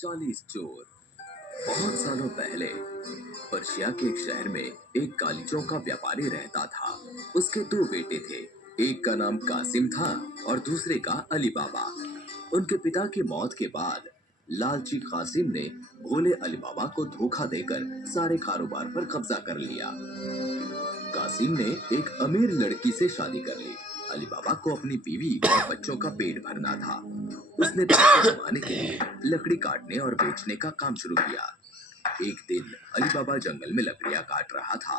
40 चोर। बहुत सालों पहले पर्शिया के एक शहर में एक गालीचों का व्यापारी रहता था। उसके दो बेटे थे। एक का नाम कासिम था और दूसरे का अली बाबा। उनके पिता की मौत के बाद लालची कासिम ने भोले अली बाबा को धोखा देकर सारे कारोबार पर कब्जा कर लिया। कासिम ने एक अमीर लड़की से शादी कर ली। अली बाबा को अपनी बीवी और बच्चों का पेट भरना था। उसने पैसे कमाने के लिए लकड़ी काटने और बेचने का काम शुरू किया। एक दिन अली बाबा जंगल में लकड़ियां काट रहा था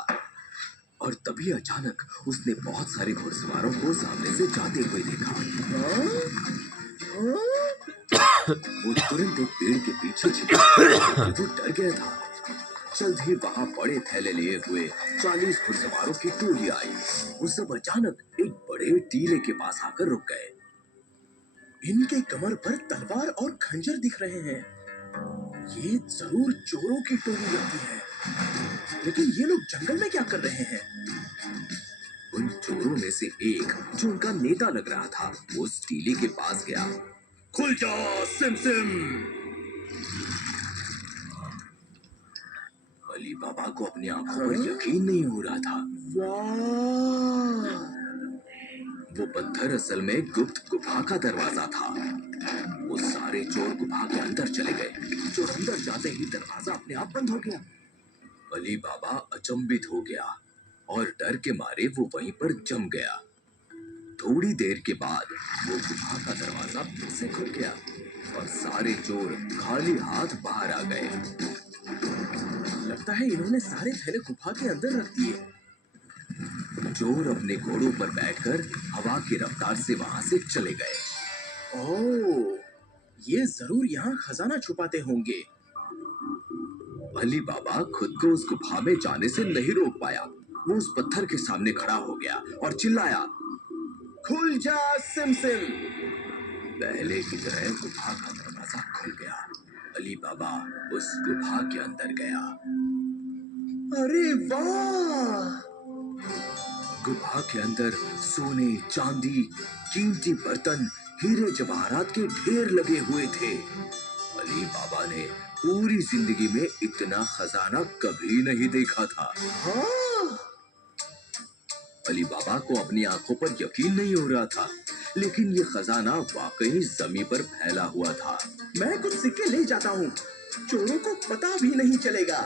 और तभी अचानक उसने बहुत सारे घुड़सवारों को सामने से जाते हुए देखा। वो तुरंत एक पेड़ के पीछे छिपा क्योंकि वो डर गया था। जल्द ही वहां बड़े थैले लिए हुए 40 घुड़सवारों की टोली आई। वो सब अचानक एक बड़े टीले के पास आकर रुक गए। इनके कमर पर तलवार और खंजर दिख रहे हैं। ये जरूर चोरों की टोली लगती है। लेकिन ये लोग जंगल में क्या कर रहे हैं? उन चोरों में से एक जो उनका नेता लग रहा था वो उस टीले के पास गया। खुल जा सिम सिम। अली बाबा को अपनी आंखों पर यकीन नहीं हो रहा था। वाह! वो पत्थर असल में गुप्त गुफा का दरवाजा था। वो सारे चोर गुफा के अंदर चले गए। चोर अंदर जाते ही दरवाजा अपने आप बंद हो गया। अली बाबा अचंभित हो गया और डर के मारे वो वहीं पर जम गया। थोड़ी देर के बाद वो गुफा का दरवाजा फिर से खुल गया और सारे चोर खाली हाथ बाहर आ गए। लगता है इन्होंने सारे थैले गुफा के अंदर रख दिए। चोर अपने घोड़ों पर बैठकर हवा की रफ्तार से वहां से चले गए। ओह, ये जरूर यहाँ खजाना छुपाते होंगे। अली बाबा खुद को उस गुफा में जाने से नहीं रोक पाया। वो उस पत्थर के सामने खड़ा हो गया और चिल्लाया, खुल जा सिम सिम। पहले की तरह गुफा का दरवाजा खुल गया। अली बाबा उस गुफा के अंदर गया। अरे वाह! गुफा के अंदर सोने, चांदी, कीमती बर्तन, हीरे जवाहरात के ढेर लगे हुए थे। अली बाबा ने पूरी जिंदगी में इतना खजाना कभी नहीं देखा था। हाँ, अली बाबा को अपनी आंखों पर यकीन नहीं हो रहा था, लेकिन ये खजाना वाकई जमीन पर फैला हुआ था। मैं कुछ सिक्के ले जाता हूँ। चोरों को पता भी नहीं चलेगा।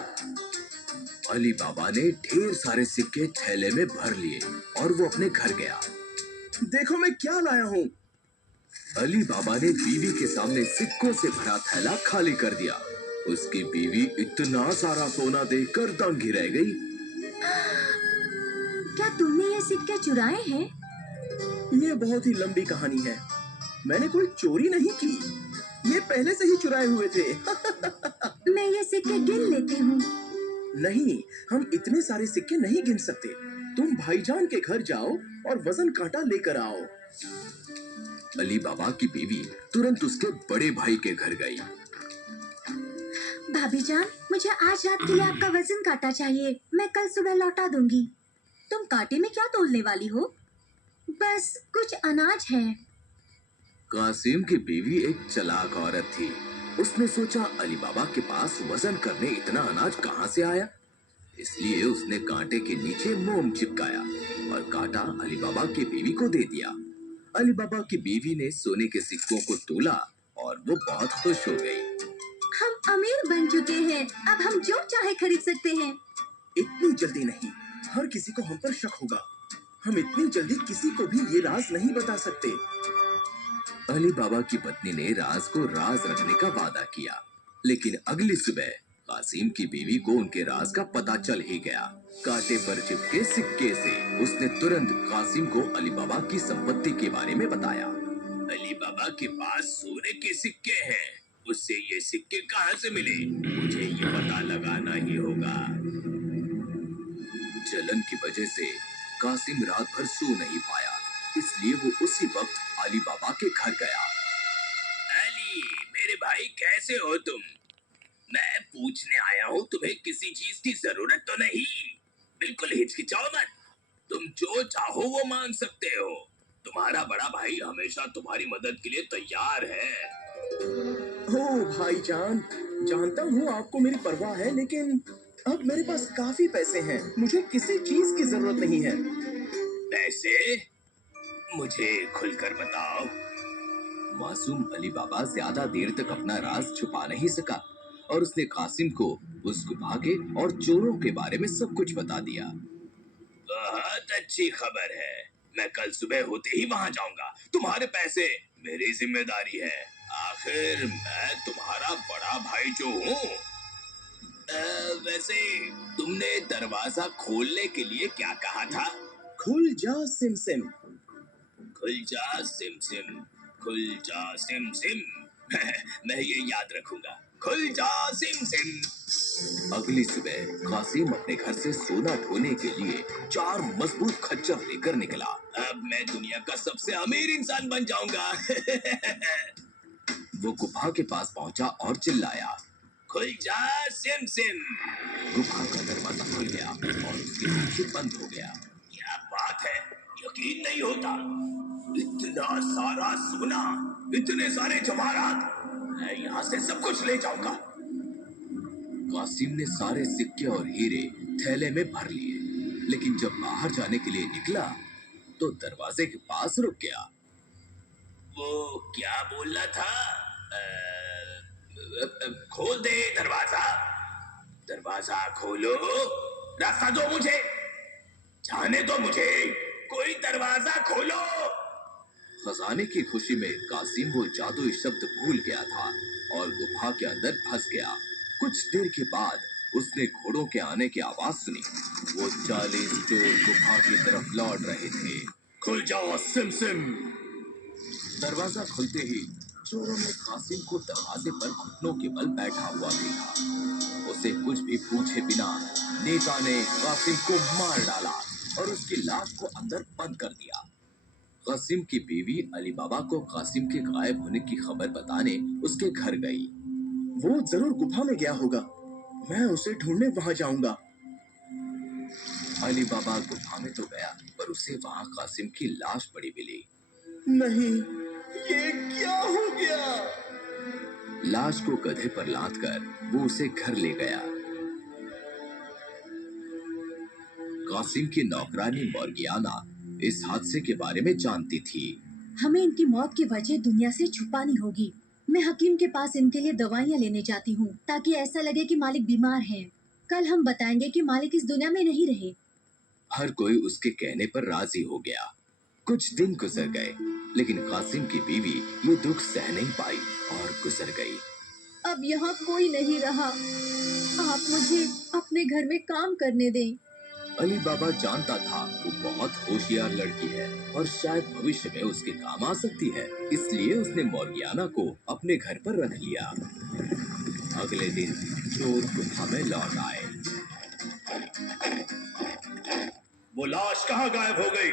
अली बाबा ने ढेर सारे सिक्के थैले में भर लिए और वो अपने घर गया। देखो मैं क्या लाया हूँ। अली बाबा ने बीवी के सामने सिक्कों से भरा थैला खाली कर दिया। उसकी बीवी इतना सारा सोना देखकर दंग ही रह गई। क्या तुमने ये सिक्के चुराए हैं? ये बहुत ही लंबी कहानी है। मैंने कोई चोरी नहीं की। ये पहले से ही चुराए हुए थे। मैं ये सिक्के गिन लेती हूँ। नहीं, हम इतने सारे सिक्के नहीं गिन सकते। तुम भाईजान के घर जाओ और वजन कांटा लेकर आओ। अली बाबा की बीवी तुरंत उसके बड़े भाई के घर गई। भाभी जान, मुझे आज रात के लिए आपका वजन काटा चाहिए। मैं कल सुबह लौटा दूंगी। तुम कांटे में क्या तोलने वाली हो? बस कुछ अनाज है। कासिम की बीवी एक चालाक औरत थी। उसने सोचा अली बाबा के पास वजन करने इतना अनाज कहां से आया, इसलिए उसने कांटे के नीचे मोम चिपकाया और कांटा अली बाबा की बीवी को दे दिया। अली बाबा की बीवी ने सोने के सिक्कों को तोला और वो बहुत खुश हो गई। हम अमीर बन चुके हैं। अब हम जो चाहे खरीद सकते हैं। इतनी जल्दी नहीं, हर किसी को हम पर शक होगा। हम इतनी जल्दी किसी को भी ये राज नहीं बता सकते। अली बाबा की पत्नी ने राज को राज रखने का वादा किया, लेकिन अगली सुबह कासिम की बीवी को उनके राज का पता चल ही गया। कांटे पर चिपके सिक्के से उसने तुरंत कासिम को अली बाबा की संपत्ति के बारे में बताया। अली बाबा के पास सोने के सिक्के हैं, उससे ये सिक्के कहां से मिले, मुझे ये पता लगाना ही होगा। जलन की वजह से कासिम रात भर सो नहीं पाया, इसलिए वो उसी वक्त अली बाबा के घर गया। अली, मेरे भाई कैसे हो तुम? मैं पूछने आया हूँ तुम्हें किसी चीज की जरूरत तो नहीं? बिल्कुल हिचकिचाओ मत, तुम जो चाहो वो मांग सकते हो। तुम्हारा बड़ा भाई हमेशा तुम्हारी मदद के लिए तैयार है। ओ भाईजान, जानता हूँ आपको मेरी परवाह है, लेकिन अब मेरे पास काफी पैसे हैं। मुझे किसी चीज की जरूरत नहीं है। पैसे? मुझे खुलकर बताओ। मासूम अली बाबा ज्यादा देर तक अपना राज छुपा नहीं सका और उसने कासिम को उस गुफा के और चोरों के बारे में सब कुछ बता दिया। बहुत अच्छी खबर है। मैं कल सुबह होते ही वहां जाऊंगा। तुम्हारे पैसे मेरी जिम्मेदारी है। आखिर मैं तुम्हारा बड़ा भाई जो हूँ। वैसे तुमने दरवाजा खोलने के लिए क्या कहा था? खुल जा सिम सिम। खुल जा सिम सिम। खुल जा सिम सिम। मैं ये याद रखूंगा। खुल जा सिम सिम। अगली सुबह कासिम अपने घर से सोना ढोने के लिए 4 मजबूत खच्चर लेकर निकला। अब मैं दुनिया का सबसे अमीर इंसान बन जाऊंगा। वो गुफा के पास पहुंचा और चिल्लाया, खुल जा सिम सिम। गुफा का दरवाजा खुल गया और उसके पीछे बंद हो गया। क्या बात है, यकीन नहीं होता। इतना सारा सोना, इतने सारे जवाहरात, मैं यहाँ से सब कुछ ले जाऊंगा। कासिम ने सारे सिक्के और हीरे थैले में भर लिए, लेकिन जब बाहर जाने के लिए निकला तो दरवाजे के पास रुक गया। वो क्या बोलना था? खोल दे दरवाजा। दरवाजा खोलो। रास्ता दो मुझे। जाने दो मुझे। कोई दरवाजा खोलो। खजाने की खुशी में कासिम वो जादुई शब्द भूल गया था और गुफा के अंदर फंस गया। कुछ देर के बाद उसने घोड़ों के आने की आवाज सुनी। वो 40 चोर गुफा की तरफ लौट रहे थे। खुल जाओ सिम सिम। दरवाजा खुलते ही चोरों ने कासिम को दरवाजे पर घुटनों के बल बैठा हुआ देखा। उसे कुछ भी पूछे बिना नेता ने कासिम को मार डाला और उसकी लाश को अंदर बंद कर दिया। कासिम की बीवी अली बाबा को कासिम के गायब होने की खबर बताने उसके घर गई। वो जरूर गुफा में गया होगा। मैं उसे ढूंढने वहां जाऊंगा। अली बाबा गुफा में तो गया, पर उसे वहां कासिम की लाश पड़ी मिली। नहीं, ये क्या हो गया? लाश को गधे पर लाद कर वो उसे घर ले गया। कासिम की नौकरानी मोर्गियाना इस हादसे के बारे में जानती थी। हमें इनकी मौत की वजह दुनिया से छुपानी होगी। मैं हकीम के पास इनके लिए दवाइयाँ लेने जाती हूँ ताकि ऐसा लगे कि मालिक बीमार हैं। कल हम बताएंगे कि मालिक इस दुनिया में नहीं रहे। हर कोई उसके कहने पर राजी हो गया। कुछ दिन गुजर गए, लेकिन कासिम की बीवी ये दुख सह नहीं पाई और गुजर गई। अब यहाँ कोई नहीं रहा। आप मुझे अपने घर में काम करने दें। अली बाबा जानता था वो बहुत होशियार लड़की है और शायद भविष्य में उसके काम आ सकती है, इसलिए उसने मोर्गियाना को अपने घर पर रख लिया। अगले दिन चोर गुफा में लौट आए। वो लाश कहाँ गायब हो गई?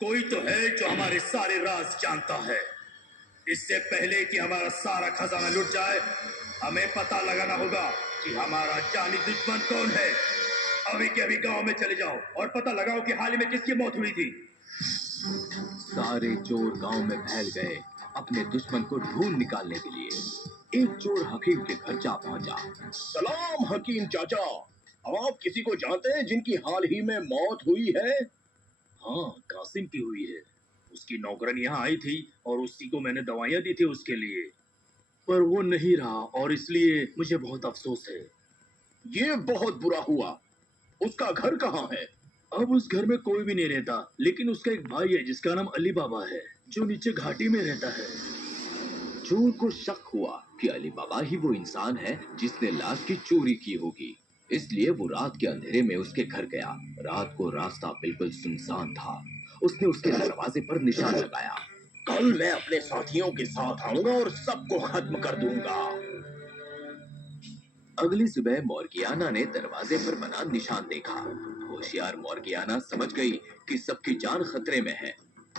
कोई तो है जो हमारे सारे राज जानता है। इससे पहले कि हमारा सारा खजाना लुट जाए, हमें पता लगाना होगा कि हमारा जानी दुश्मन कौन है। अभी के अभी गांव में चले जाओ और पता लगाओ कि हाल ही में किसकी मौत हुई थी। सारे चोर गांव में फैल गए अपने दुश्मन को ढूंढ निकालने के लिए। एक चोर हकीम के घर जा पहुंचा। सलाम हकीम चाचा, आप किसी को जानते हैं जिनकी हाल ही में मौत हुई है? हाँ, कासिम की हुई है। उसकी नौकरन यहाँ आई थी और उसी को मैंने दवाइयाँ दी थी उसके लिए, पर वो नहीं रहा और इसलिए मुझे बहुत अफसोस है। ये बहुत बुरा हुआ। उसका घर कहाँ है? अब उस घर में कोई भी नहीं रहता, लेकिन उसका एक भाई है जिसका नाम अली बाबा है, जो नीचे घाटी में रहता है। चोर को शक हुआ कि अली बाबा ही वो इंसान है जिसने लाश की चोरी की होगी, इसलिए वो रात के अंधेरे में उसके घर गया। रात को रास्ता बिल्कुल सुनसान था। उसने उसके दरवाजे पर निशान लगाया। कल मैं अपने साथियों के साथ आऊंगा और सबको खत्म कर दूंगा। अगली सुबह मोर्गियाना ने दरवाजे पर बना निशान देखा। होशियार मोर्गियाना समझ गई कि सबकी जान खतरे में है।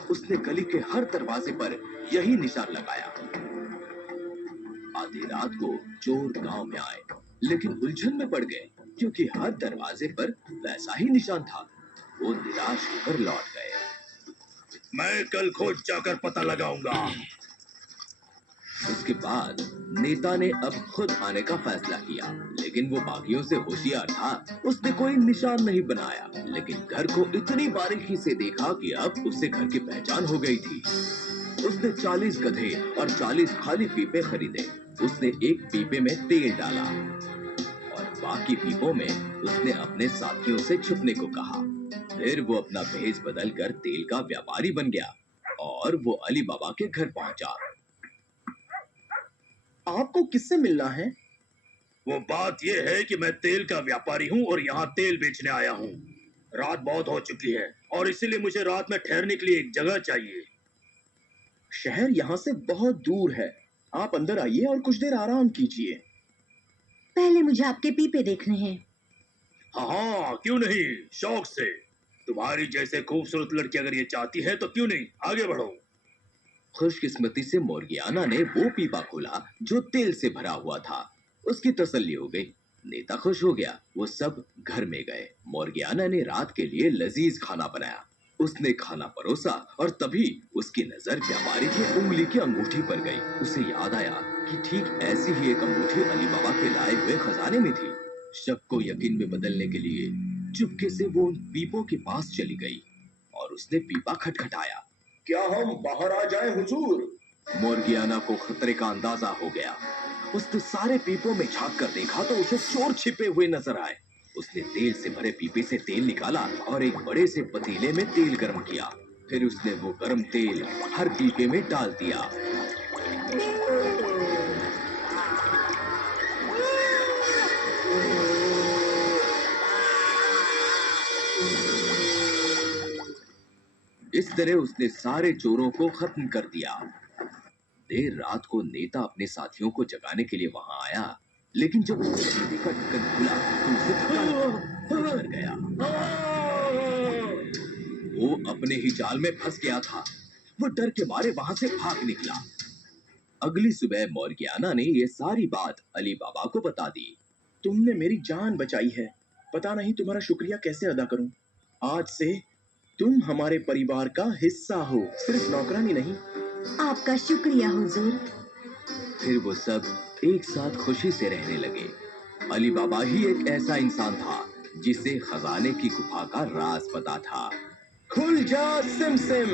उसने गली के हर दरवाजे पर यही निशान लगाया। आधी रात को चोर गांव में आए, लेकिन उलझन में पड़ गए क्योंकि हर दरवाजे पर वैसा ही निशान था। वो निराश होकर लौट गए। मैं कल खोज जाकर पता लगाऊंगा। उसके बाद नेता ने अब खुद आने का फैसला किया, लेकिन वो बाकियों से होशियार था। उसने कोई निशान नहीं बनाया, लेकिन घर को इतनी बारीकी से देखा कि अब उसे घर की पहचान हो गई थी। उसने 40 गधे और 40 खाली पीपे खरीदे। उसने एक पीपे में तेल डाला और बाकी पीपों में उसने अपने साथियों से छुपने को कहा। फिर वो अपना भेष बदलकर तेल का व्यापारी बन गया और वो अली बाबा के घर पहुंचा। आपको किससे मिलना है? वो बात यह है कि मैं तेल का व्यापारी हूँ और यहाँ तेल बेचने आया हूँ। रात बहुत हो चुकी है और इसीलिए मुझे रात में ठहरने के लिए एक जगह चाहिए। शहर यहाँ से बहुत दूर है। आप अंदर आइए और कुछ देर आराम कीजिए। पहले मुझे आपके पीपे देखने हैं। हाँ, क्यों नहीं, शौक से। तुम्हारी जैसे खूबसूरत लड़की अगर ये चाहती है तो क्यों नहीं, आगे बढ़ो। खुशकिस्मती से मोर्गियाना ने वो पीपा खोला जो तेल से भरा हुआ था। उसकी तसल्ली हो गई। नेता खुश हो गया। वो सब घर में गए। मोर्गियाना ने रात के लिए लजीज खाना बनाया। उसने खाना परोसा और तभी उसकी नजर व्यापारी की उंगली की अंगूठी पर गई। उसे याद आया कि ठीक ऐसी ही एक अंगूठी अली बाबा के लाए हुए खजाने में थी। शक को यकीन में बदलने के लिए चुपके से वो उन पीपों के पास चली गई और उसने पीपा खटखटाया। क्या हम बाहर आ जाएं हुजूर? मोर्गियाना को खतरे का अंदाजा हो गया। उसने सारे पीपों में झांक कर देखा तो उसे चोर छिपे हुए नजर आए। उसने तेल से भरे पीपे से तेल निकाला और एक बड़े से पतीले में तेल गर्म किया। फिर उसने वो गर्म तेल हर पीपे में डाल दिया। इस तरह उसने सारे चोरों को खत्म कर दिया। देर रात को नेता अपने साथियों को जगाने के लिए वहां आया, लेकिन जब उसने पीपे का ढक्कन खुला तो उसे धक्का लगा। वो डर गया। वो अपने ही जाल में फंस गया था। वो डर के मारे वहां से भाग निकला। अगली सुबह मोर्गियाना ने ये सारी बात अली बाबा को बता दी। तुमने मेरी जान बचाई है। पता नहीं तुम्हारा शुक्रिया कैसे अदा करूं। आज से तुम हमारे परिवार का हिस्सा हो, सिर्फ नौकरानी नहीं। आपका शुक्रिया हुजूर। फिर वो सब एक साथ खुशी से रहने लगे। अली बाबा ही एक ऐसा इंसान था जिसे खजाने की गुफा का राज पता था। खुल जा सिम सिम,